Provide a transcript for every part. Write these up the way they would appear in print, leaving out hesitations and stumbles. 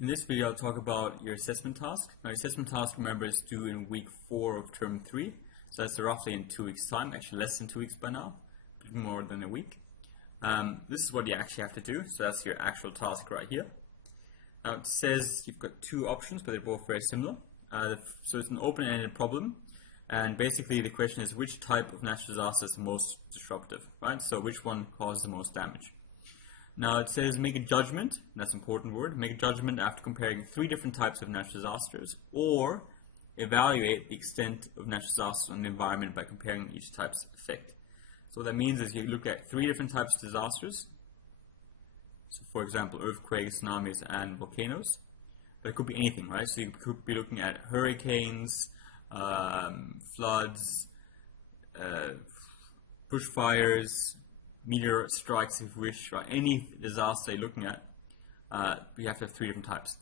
In this video, I'll talk about your assessment task. Now, your assessment task, remember, is due in week 4 of term 3. So that's roughly in 2 weeks' time, actually less than 2 weeks by now, a bit more than a week. This is what you actually have to do. So that's your actual task right here. Now, it says you've got 2 options, but they're both very similar. So it's an open-ended problem. And basically, the question is which type of natural disaster is most disruptive, right? So which one causes the most damage? Now it says make a judgment, that's an important word, make a judgment after comparing 3 different types of natural disasters, or evaluate the extent of natural disasters on the environment by comparing each type's effect. So what that means is you look at 3 different types of disasters, so for example earthquakes, tsunamis and volcanoes, but it could be anything, right? So you could be looking at hurricanes, floods, bushfires, meteor strikes if you wish, right? Any disaster you're looking at, you have to have 3 different types.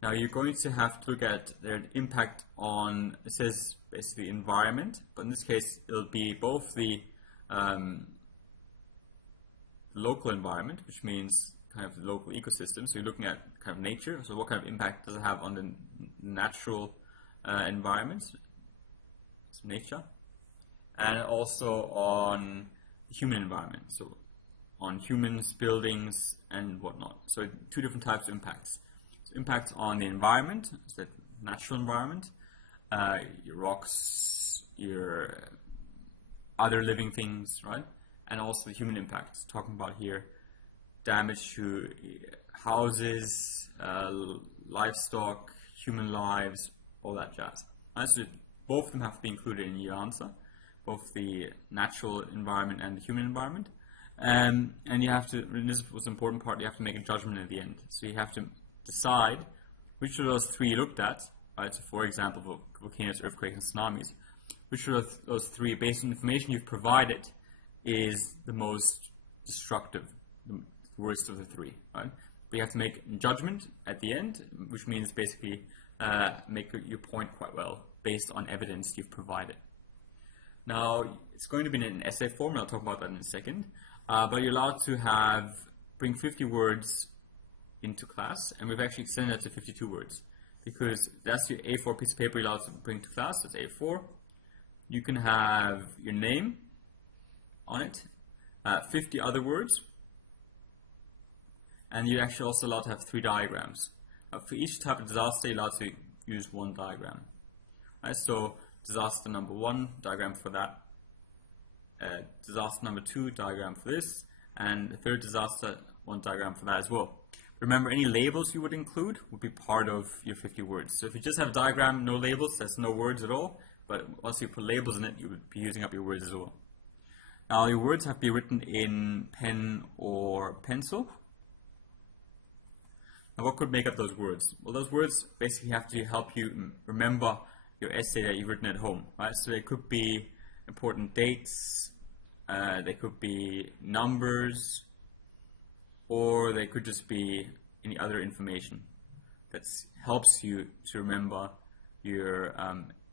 Now you're going to have to look at their impact on, it says basically environment, but in this case it'll be both the local environment, which means kind of the local ecosystem, so you're looking at kind of nature, so what kind of impact does it have on the natural environment, so nature, and also on human environment, so on humans, buildings, and whatnot. So 2 different types of impacts. So impacts on the environment, so the natural environment, your rocks, your other living things, right? And also the human impacts, talking about here damage to houses, livestock, human lives, all that jazz. Right? So both of them have to be included in your answer, both the natural environment and the human environment. And you have to, and this was the important part, you have to make a judgment at the end. So you have to decide which of those 3 you looked at, right? So for example, volcanoes, earthquakes, and tsunamis, which of those 3, based on the information you've provided, is the most destructive, the worst of the 3, right? But you have to make a judgment at the end, which means basically make your point quite well based on evidence you've provided. Now, it's going to be in an essay form, and I'll talk about that in a second, but you're allowed to bring 50 words into class, and we've actually extended that to 52 words, because that's your A4 piece of paper you're allowed to bring to class, that's A4. You can have your name on it, 50 other words, and you're actually also allowed to have 3 diagrams. For each type of disaster, you're allowed to use 1 diagram. Right, so disaster number 1, diagram for that. Disaster number 2, diagram for this. And the third disaster, 1 diagram for that as well. Remember, any labels you would include would be part of your 50 words. So if you just have a diagram, no labels, that's no words at all. But once you put labels in it, you would be using up your words as well. Now, your words have to be written in pen or pencil. Now, what could make up those words? Well, those words basically have to help you remember your essay that you've written at home, right? So they could be important dates, they could be numbers, or they could just be any other information that helps you to remember your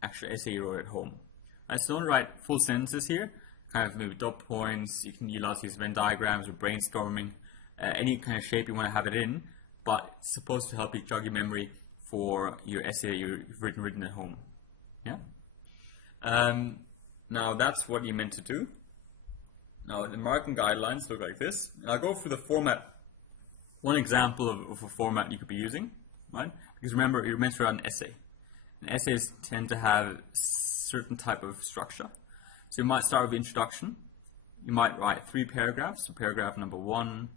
actual essay you wrote at home. Right, so don't write full sentences here, kind of maybe dot points, you're allowed to use Venn diagrams or brainstorming, any kind of shape you want to have it in, but it's supposed to help you jog your memory for your essay that you've written at home. Yeah. Now that's what you're meant to do. Now the marking guidelines look like this. And I'll go through the format. One example of a format you could be using, right? Because remember, you're meant to write an essay. And essays tend to have certain type of structure. So you might start with the introduction. You might write 3 paragraphs. So paragraph number 1,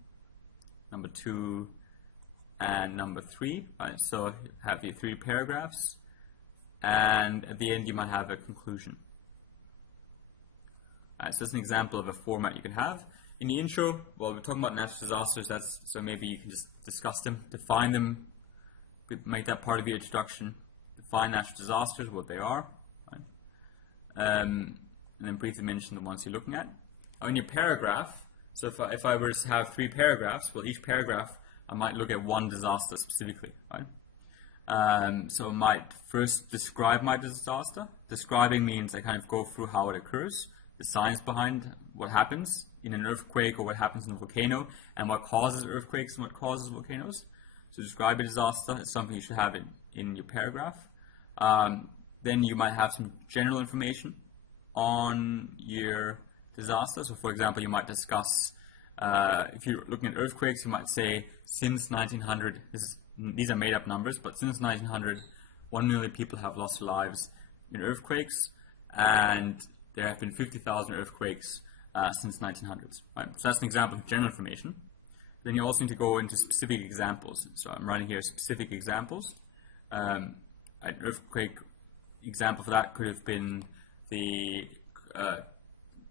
number 2, and number 3. Right? So you have your 3 paragraphs. And at the end you might have a conclusion. So that's an example of a format you can have. In the intro, well, we're talking about natural disasters, so maybe you can just discuss them, define them, make that part of your introduction, define natural disasters, what they are, right? And then briefly mention the ones you're looking at. Now in your paragraph, so if I were to have 3 paragraphs, well, each paragraph I might look at 1 disaster specifically, right? So I might first describe my disaster. Describing means I kind of go through how it occurs, the science behind what happens in an earthquake or what happens in a volcano, and what causes earthquakes and what causes volcanoes. to describe a disaster. It's something you should have in your paragraph. Then you might have some general information on your disaster. So for example, you might discuss, if you're looking at earthquakes, you might say since 1900, these are made up numbers, but since 1900, 1 million people have lost their lives in earthquakes, and there have been 50,000 earthquakes since 1900s. Right? So that's an example of general information. Then you also need to go into specific examples. So I'm writing here specific examples. An earthquake example for that could have been the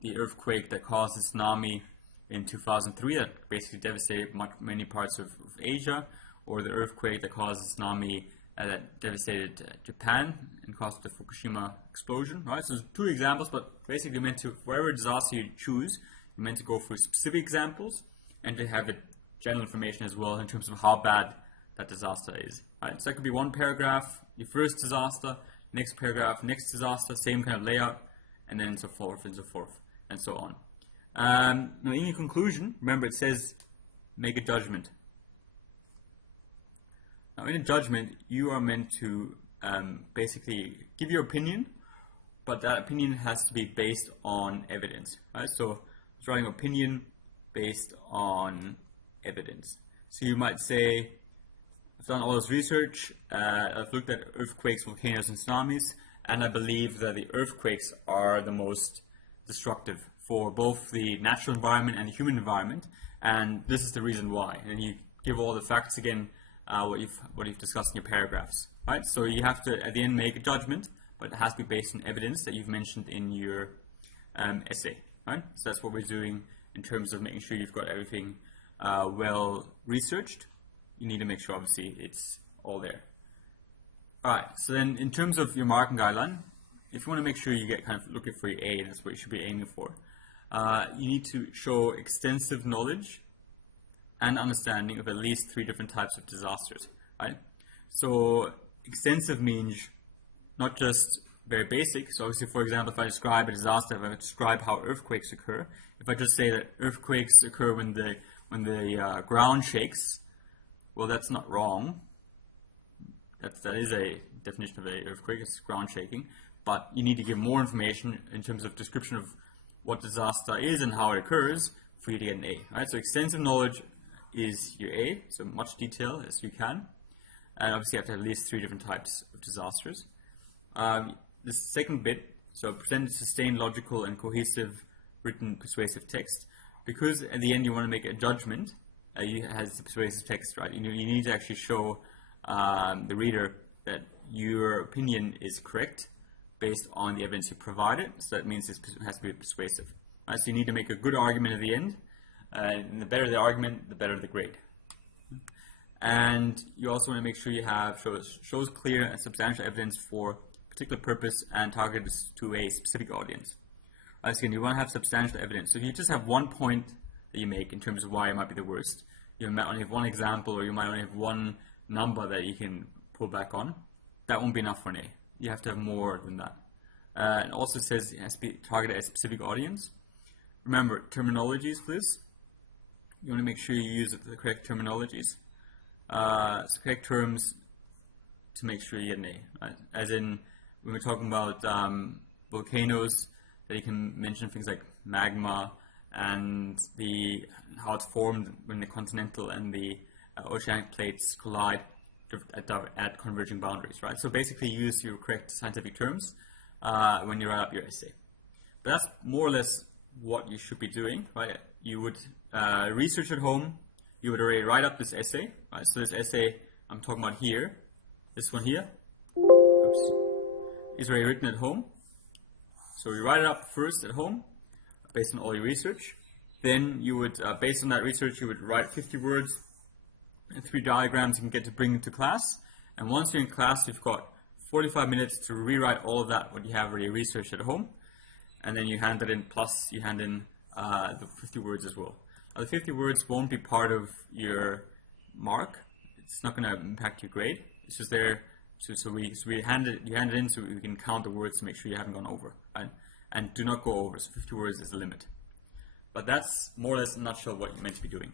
earthquake that caused the tsunami in 2003 that basically devastated many parts of Asia, or the earthquake that caused the tsunami that devastated Japan and caused the Fukushima explosion. Right? So there's two examples, but basically meant to, whatever disaster you choose, you're meant to go for specific examples and to have the general information as well in terms of how bad that disaster is. Right? So that could be one paragraph, your first disaster, next paragraph, next disaster, same kind of layout, and then so forth and so forth and so on. Now in your conclusion, remember it says make a judgment. Now in a judgment, you are meant to basically give your opinion, but that opinion has to be based on evidence. Right? So it's writing opinion based on evidence. So you might say, I've done all this research, I've looked at earthquakes, volcanoes, and tsunamis, and I believe that the earthquakes are the most destructive for both the natural environment and the human environment, and this is the reason why. And you give all the facts again, what you've discussed in your paragraphs. Right? So you have to, at the end, make a judgment, but it has to be based on evidence that you've mentioned in your essay. Right? So that's what we're doing in terms of making sure you've got everything well researched. You need to make sure, obviously, it's all there. Alright, so then in terms of your marking guideline, if you want to make sure you get kind of looking for your A, and that's what you should be aiming for, you need to show extensive knowledge and understanding of at least 3 different types of disasters. Right? So extensive means not just very basic. So obviously, for example, if I describe a disaster, if I describe how earthquakes occur, if I just say that earthquakes occur when the ground shakes, well, that's not wrong. That is a definition of an earthquake, it's ground shaking. But you need to give more information in terms of description of what disaster is and how it occurs for you to get an A. Right? So extensive knowledge is your A, so much detail as you can. And obviously you have to have at least 3 different types of disasters. The second bit, so present a sustained, logical, and cohesive written persuasive text. Because at the end you want to make a judgment, has the persuasive text, right? You need to actually show the reader that your opinion is correct based on the evidence you provided. So that means it has to be persuasive. Right? So you need to make a good argument at the end. And the better the argument, the better the grade. And you also want to make sure you have shows clear and substantial evidence for a particular purpose and targeted to a specific audience. Right? So again, you want to have substantial evidence. So if you just have one point that you make in terms of why it might be the worst, you might only have one example, or you might only have one number that you can pull back on, that won't be enough for an A. You have to have more than that. It also says it has to be targeted at a specific audience. Remember, terminologies for this. You want to make sure you use the correct terminologies. So correct terms to make sure you get an A. Right? As in, when we're talking about volcanoes, that you can mention things like magma and how it's formed when the continental and the oceanic plates collide at converging boundaries, right? So basically use your correct scientific terms when you write up your essay. But that's more or less what you should be doing, right? You would research at home, you would already write up this essay, right? So this essay I'm talking about here, this one here, is already written at home. So you write it up first at home, based on all your research. Then you would, based on that research, you would write 50 words and 3 diagrams you can get to bring into class. And once you're in class, you've got 45 minutes to rewrite all of that, what you have already researched at home. And then you hand it in, plus you hand in the 50 words as well. Now, the 50 words won't be part of your mark. It's not going to impact your grade. It's just there. So you hand it in so we can count the words to make sure you haven't gone over. Right? And do not go over. So 50 words is the limit. But that's more or less in a nutshell what you're meant to be doing.